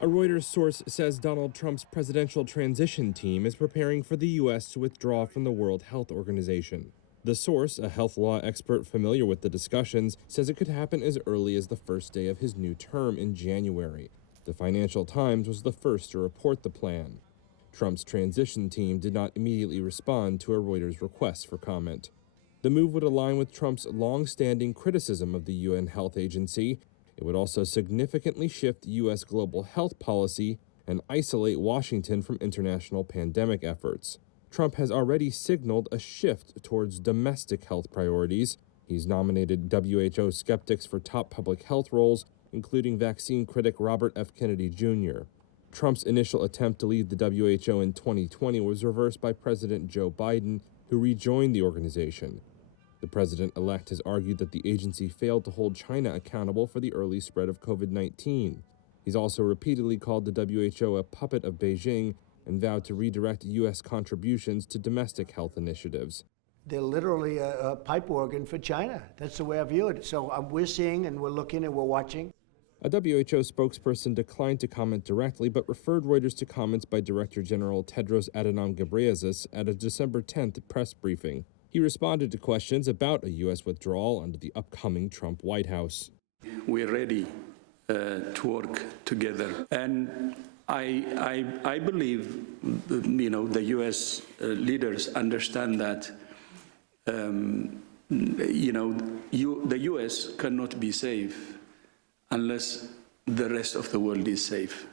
A Reuters source says Donald Trump's presidential transition team is preparing for the U.S. to withdraw from the World Health Organization. The source, a health law expert familiar with the discussions, says it could happen as early as the first day of his new term in January. The Financial Times was the first to report the plan. Trump's transition team did not immediately respond to a Reuters request for comment. The move would align with Trump's long-standing criticism of the UN Health Agency. It would also significantly shift U.S. global health policy and isolate Washington from international pandemic efforts. Trump has already signaled a shift towards domestic health priorities. He's nominated WHO skeptics for top public health roles, including vaccine critic Robert F. Kennedy Jr. Trump's initial attempt to lead the WHO in 2020 was reversed by President Joe Biden, who rejoined the organization. The president-elect has argued that the agency failed to hold China accountable for the early spread of COVID-19. He's also repeatedly called the WHO a puppet of Beijing and vowed to redirect U.S. contributions to domestic health initiatives. They're literally a pipe organ for China. That's the way I view it. So we're seeing and we're looking and we're watching. A WHO spokesperson declined to comment directly, but referred Reuters to comments by Director General Tedros Adhanom Ghebreyesus at a December 10th press briefing. He responded to questions about a U.S. withdrawal under the upcoming Trump White House. We're ready to work together, and I believe, the U.S. leaders understand that, the U.S. cannot be safe unless the rest of the world is safe.